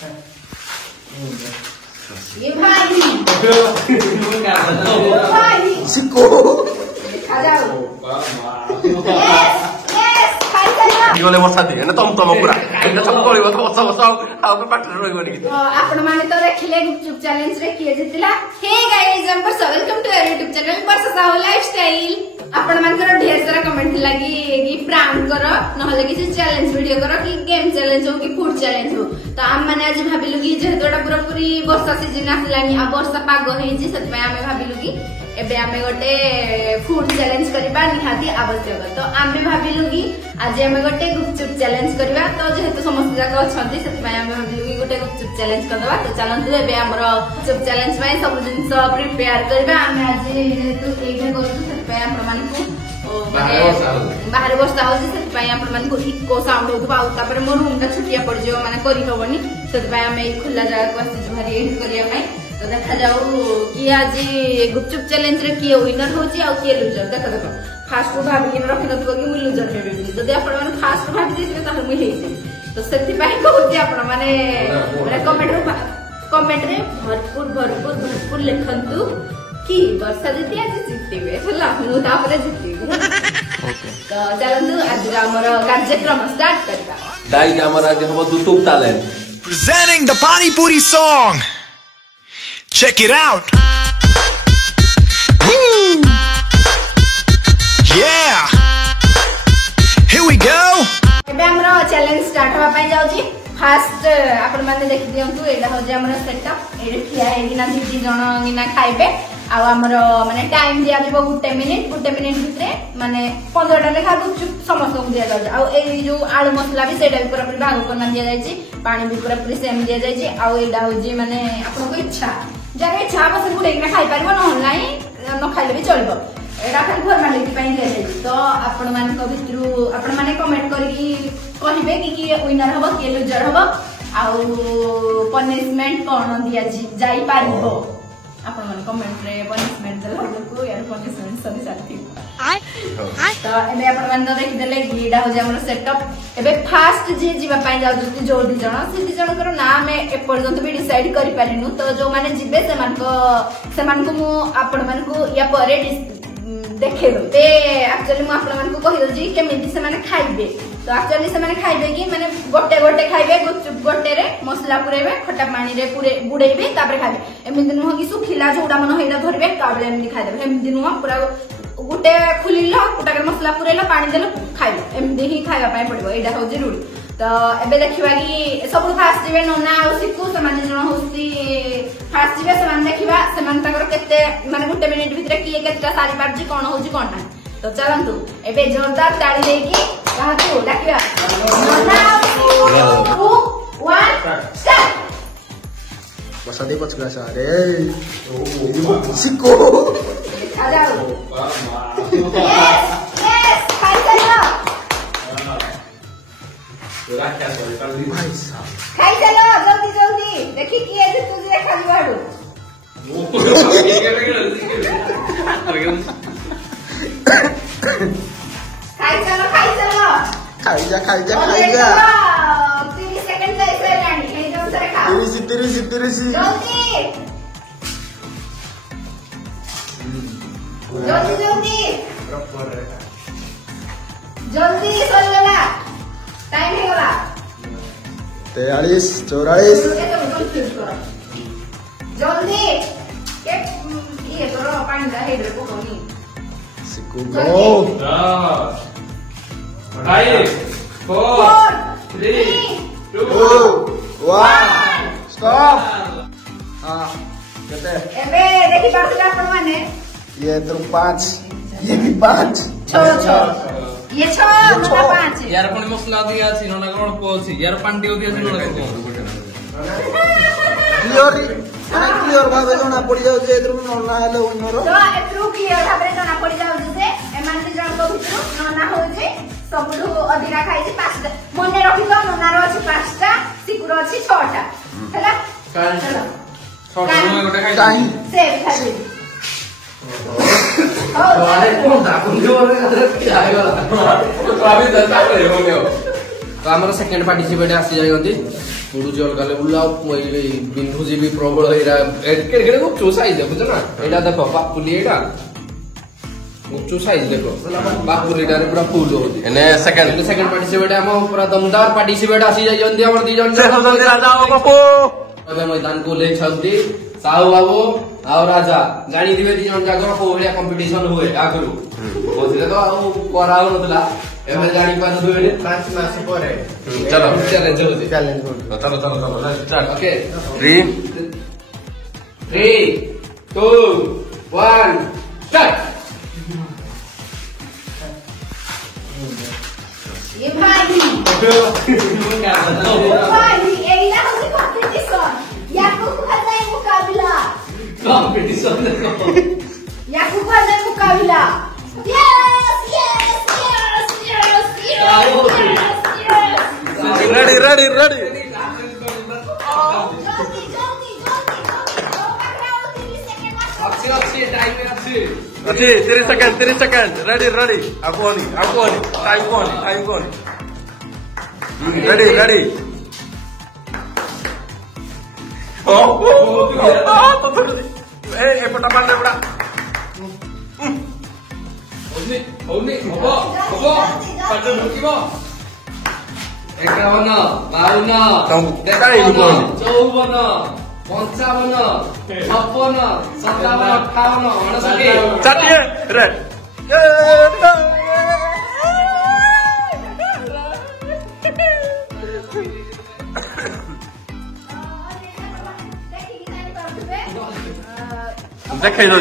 ये भाई सिको खा जाओ यस यस खाई चलो गले बसा दे ना तम तम पूरा एटा सब गली बसा बसा आ पाटे रहइबो नी आपण माने तो देखले गुपचुप चैलेंज रे किए जितला hey guys number welcome to our YouTube channel Varsha Sahu lifestyle आपण मानकर ढेर सारा कमेंट लगी कि प्रांक करो नहले किसी चैलेंज वीडियो करो कि गेम चैलेंज हो कि फूड चैलेंज हो तो आम माने आज भाबिलु कि जेहेतुटा पूरा पूरी वर्षा सीजन आसलानी आ वर्षा पाग हेजी सतपय आमे भाबिलु कि एबे आमे गोटे फूड चैलेंज करबा निहाती आवश्यक तो आमे भाबिलु कि आज आमे गोटे गुपचुप चैलेंज करबा तो जेहेतु समस्त जाक अछंती सतपय आमे भाबिलु कि गोटे गुपचुप चैलेंज करदबा तो चलंतु एबे हमर गुपचुप चैलेंज में सब जिंस प्रिपेयर करबा आमे आज जेहेतु एइठा करछु सतपय आपण मानकु बाहर बस्ता हो सतपय आपण मानकु इको साउंड होतबा आ तापर मोर रूम ता छुटिया पड़ जो माने करी होबनी सतपय आमे खुला जगह को आसी भारी एडिट करिया पई तो देखा जाऊ कि आज गुपचुप चैलेंज रे किए विनर होची आ किए लूजर देखो देखो फास्ट भाबी कि रखि नथबो कि मु लूजर हेबे बोली जदि आपण माने फास्ट भाबी देसिबे ताहे मु हेइसी तो सेति पई कहूची आपण माने कमेंट रे भरपूर लिखंतु कि वर्षा दीदी आज जितबे हला मु तापरे जितबे ओके तो चलंतु आज हमर कार्यक्रम स्टार्ट करबा डाई हमर आज हबो YouTube talent presenting the Pani Puri song. Check it out. Woo! Yeah. Here we go. एबे हमरो चैलेंज स्टार्ट होबा पई जाउची फास्ट आपण माने देखि दियंतु एडा हो जे हमरो सेटअप एडे ठिया हेगिना दीदी जण गिना खाइबे आ हमरो माने टाइम दिया दिबो गुटे मिनिट भितरे माने 15 टा लेखा गुपचुप समस्त को दिया जाउ आ ए जो आलू मसला भी सेटा भी पूरा पूरी भाग करना दिया जायची पानी भी पूरा पूरी सेम दिया जायची आ एडा हो जे माने आपण को इच्छा जरे इच्छा बस गुडे गिना खाइ परबो न नाही न खाइले भी चलबो एडा खाली फॉर्मालिटी पई दिया जायची तो आपण मान को भितरु आपण माने कमेंट करी कहिबे कि विनर हबो कि लूजर हबो आ पनिशमेंट कोन दिया जाई पारिबो आपण मन कमेंट रे पनिशमेंट देला को यार पनिशमेंट सभी साथी तो एबे आपण मन देखि देले गीडा हो जे हमर सेटअप एबे फास्ट जे जीवा पई जाउ जो दी जण से दी जण कर नाम ए पर्यंत भी डिसाइड करि पारिनु तो जो माने जिबे सेमान को मु आपण मन को या परे देखे दो ते एक्चुअली मु आपण मन को कहि दो जी केमिति से माने खाइबे तो एक्चुअली से माने खाइबे कि माने गोटे गोटे खाइबे गुपचुप गोटे रे मसला पुरेबे खट्टा पानी रे पुरे बुडेइबे तापर खाइबे एमिति नुह कि सुखिला जोडा मन होइला धरबे काबले एमिति खाइबे एमिति नुह पूरा गुटे खुलिलो गुटा के मसला पुरेलो पानी देलो खाइबे एमिति ही खाइबा पय पड़बो एडा हो जे रूल तो एबे देखिबा कि सब फास्ट जिवे नोना आ सिकु समान जण होस्ती फास्ट जिवे समान देखिबा समान तकर केते माने गुटे मिनिट भितरे किए केतटा सारी पार्जी कोन होजी कोन ना तो चलंतु एबे जोरदार ताली देकी काहतु डाकिबा नोना 2 1 स्टार्ट बसा दे पछला सारे सिको खा जाओ यस यस खाई चलो खाई चलो जल्दी जल्दी देखी किए जे तुझे खाली बाडू खाई चलो खाई जा 30 सेकंड जाइसे रानी हे जो सरे खा 30 जल्दी सोलला टाइम हे गला 43 44 जल्दी के ये तोरो पानी दा हेड रे पकोनी सिको गो 5 4 3 2 1 स्टॉप हां कहते एबे देखि पाछला अपन माने ये तो 5 ये भी 5 6 ये 6 मतलब 5 यार पण मसला दिया अछि नना कोन पोछि यार पांडी दिया अछि नना क्लियर भाबे जणा पड़ी जाउ जे एतरु नना हेले उनरो तो एतरु क्लियर भाबे जणा पड़ी जाउ जे एमान जे जण को भितरु नना हो जे सबडु अधिका खाइ जे 5टा मने रखि तो नना रो अछि 5टा सिकुर अछि 6टा हैला चलो 6टा मने गोटे खाइ काई से खाइ अरे कोन दा कोन जो रे आइगला तो अभी 10 टा करे हो गयो तो हमर सेकंड पार्टिसिपेट आसी जायंती पुडुची अलगा लेवल बिंदुजी भी प्रबल एडे गुपचुप साइज देखुछ ना एटा देख बापुली एटा गुपचुप साइज देखो बापुली टारे पूरा फुल होती एने सेकंड पार्टिसिपेट हम पूरा दमदार पार्टिसिपेट आसी जाय जंदी हमर दी जन से जल्दी राजा आओ बापू अबे मैदान को ले छंदी साहू बाबू आ राजा जानी दिबे दी जन जागर को भलिया कंपटीशन हुए आगरू बोझले तो आ कराउ नतला एमे जानी पास दुबे 5 मास परे चलो चैलेंज हो चलो स्टार्ट ओके 3 2 1 स्टार्ट ये भाई एला होची कॉम्पिटिशन याकू खजाई मुकाबला कंपटीशन देखो याकू खजाई मुकाबला yes yes yes yes yes ready जल्दी अच्छी टाइम में अच्छी अच्छी 3 सेकंड रेडी आपको टाइम कोनी रेडी ओ ए पटा मारने बड़ा ओनी हबो पाटन ढुकिबो 51 52 54 55 56 57 58 59 चाटिए रेड देखाई दो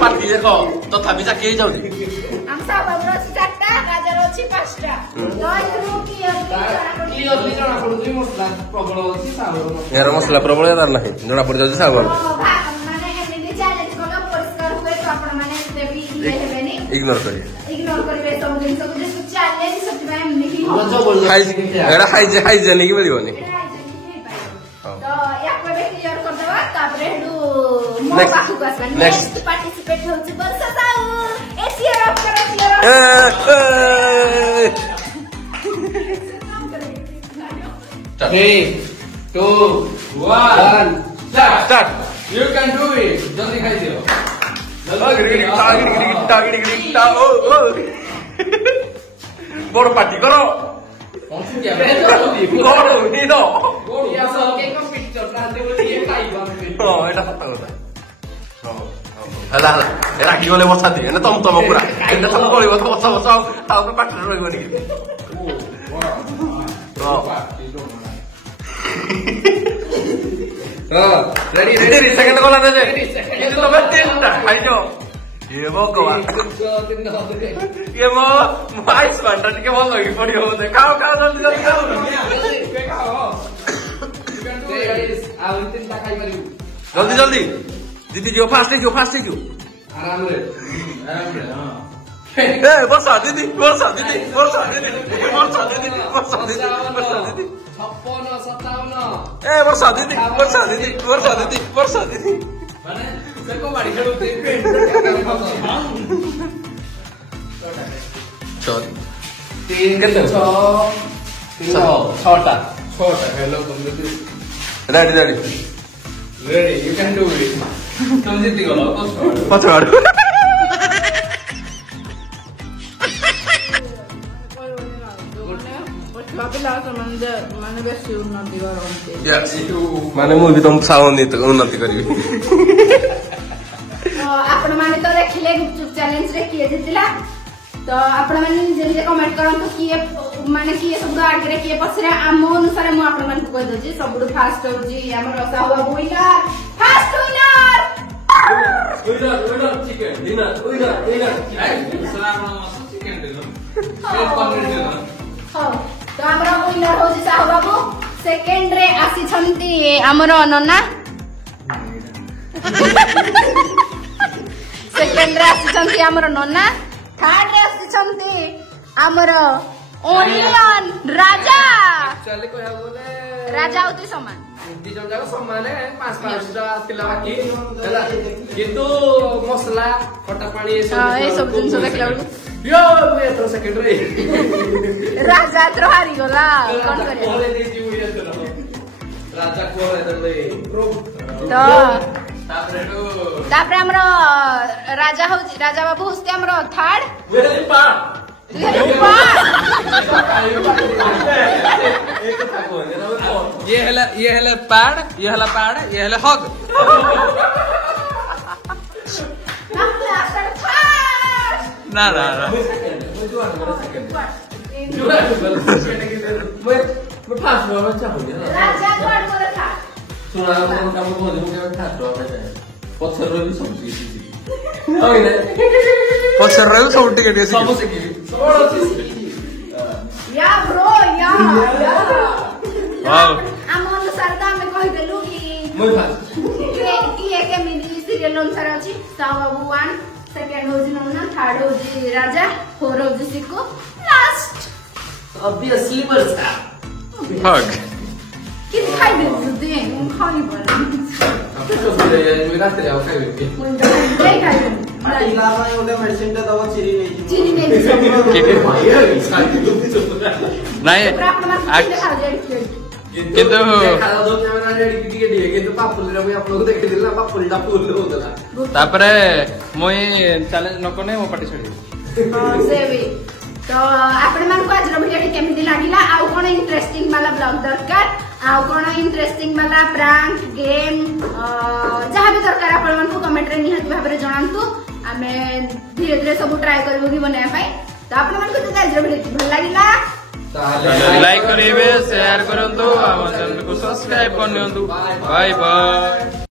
पार्टी देख तथापि चाकिए जाऊँ यार मसला प्रबल यार नहीं जना पड़ जाଉଛି साबल इग्नोर करिए हाइजेनिक मिलबनी नेक्स्ट पार्टिसिपेट होची वर्षा साहू एशियर अफ करो Three, 2, 1, start. You can do it. जल्दी खाई दियो. बड़ पार्टी करो कौन सी क्या करो नी दो या सब के कंपटीशन रहते बोली ये खाई बात এটা সত্য কথা হলা রাখি গলে বসা দি এনে তম পুরা এটা সব করিব তো বসা তারপরে পাটরে রইব নি ready 30 সেকেন্ড গলা দে কিন্তু তবে তিনটা খাইছো ये वो गोवा ये मो माइस बनता टिके बोल लगी पड़ी हो दे खाओ जल्दी खाओ जल्दी दीदी जो फास्ट जो आराम रे ए वर्षा दीदी 56 ए वर्षा दीदी माने को बाड़ी खेलू दे चल 3 6टा hello ready you can do it तुम जीती गलो पछाड़ यस माने मु भी तुम साउंड उन्नति करिवे आपण माने तो देखिले गुपचुप चैलेंज रे किए जितिला तो आपण माने निजे निजे कमेंट करंतु किए माने किए सब आगे किए पछरे आम अनुसार मु आपण माने कह दउची सबुड फास्ट होची हमर रसा हुआ winner fast winner chicken winner chicken दे दो हो तो हमरा विनर होची साहू बाबू सेकंड रे आसी छंती हमर नन्ना सेकंड रे आसी छंती हमर नन्ना थर्ड रे आसी छंती हमर ओनियन राजा चले को बोले राजा होती समान ଦି ଜଣ ଯାକ ସମାନେ 500 ଥିଲା ବାକି ହେଲା କିନ୍ତୁ ମସଲା ଖଟା ପାଣି ଏ ସବୁ ଜିନିଷ ଦେଖିଲା ବେଳକୁ ଏଥର ସେକେଣ୍ଡରେ ରାଜା ଏଥର ହାରିଗଲା କଣ କରିବା ରାଜା କୋହଳେ ଦେଲେ ତ ତାପରେ ଆମର ରାଜା ବାବୁ ହଉଛି ଆମର ଥାର୍ଡ ये हेले पैड ये हेले हग ना पछर सब टिके या ब्रो या वाओ ଆମ ଅନୁସାରେ ତ ଆମେ କହିଦେଲୁ କି କେମିତି ସିରିଏଲ ଅନୁସାରେ ଅଛି ସାହୁ ବାବୁ 1 ସେକେଣ୍ଡ ହଉଛି ନମୁନା ଥାର୍ଡ ହଉଛି ରାଜା 4 ହଉଛି ସିକୁ ଲାଷ୍ଟ obviously ବର୍ଷା हग କିଛି ଖାଇଦେବୁ ଦେ ମୁଁ ଖାଇବନି ରାତିରେ ଆଉ ଖାଇବେ ଚିନି ନେଇଛି नहीं କିନ୍ତୁ ତାପରେ ମୁଇଁ ଚ୍ୟାଲେଞ୍ଜ ନ କଲେ ମୋ ପାଟି ଛାଡ଼ିବି ସେ ବି ତ ଆପଣମାନଙ୍କୁ ଆଜିର ଭିଡ଼ିଓଟି କେମିତି ଲାଗିଲା ଆଉ କଣ ଇଣ୍ଟରେଷ୍ଟିଂ ବାଲା ବ୍ଲଗ ଦରକାର ଆଉ କଣ ଇଣ୍ଟରେଷ୍ଟିଂ ବାଲା ପ୍ରାଙ୍କ ଗେମ୍ ଯାହା ବି ଦରକାର ଆପଣମାନଙ୍କୁ କମେଣ୍ଟରେ ନିହାତି ଭାବରେ ଜଣାନ୍ତୁ ଆମେ ଧୀରେ ଧୀରେ ସବୁ ଟ୍ରାଏ କରିବୁ କି ବନେଇବା ପାଇଁ ତ ଆପଣମାନଙ୍କୁ ଯଦି ଆଜିର ଭିଡ଼ିଓଟି ଭଲ ଲାଗିଲା ଲାଇକ୍ କରିବେ ସେୟାର କରନ୍ତୁ ଆମ ଚ୍ୟାନେଲକୁ ସବସ୍କ୍ରାଇବ କରିନିଅନ୍ତୁ ବାଏ ବାଏ